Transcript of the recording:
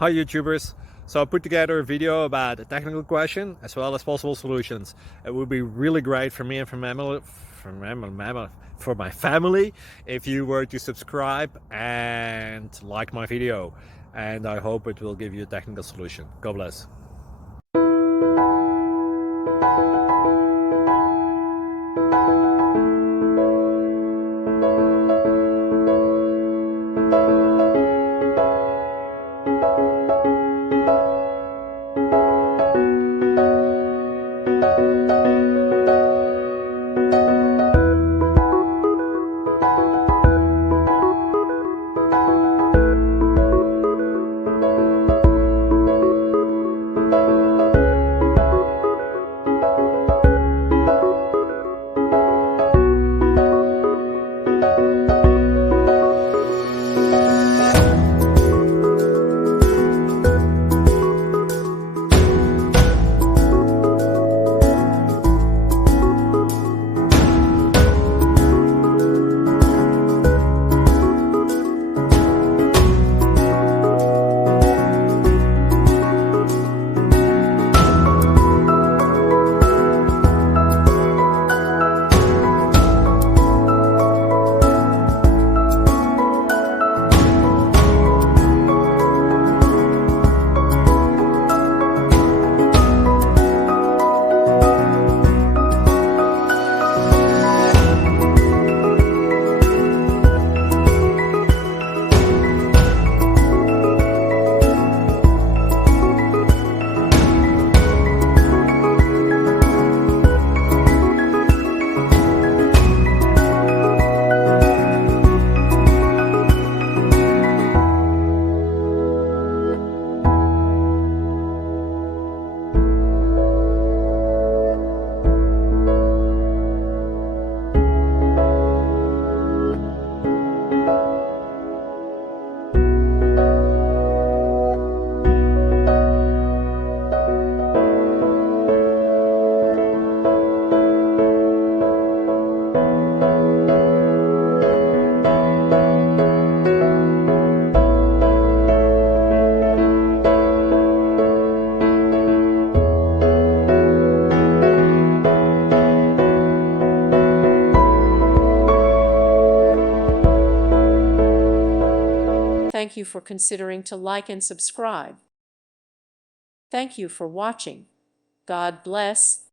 Hi YouTubers! So I put together a video about a technical question as well as possible solutions. It would be really great for me and for my family if you were to subscribe and like my video, and I hope it will give you a technical solution. God bless. Thank you for considering to like and subscribe. Thank you for watching. God bless.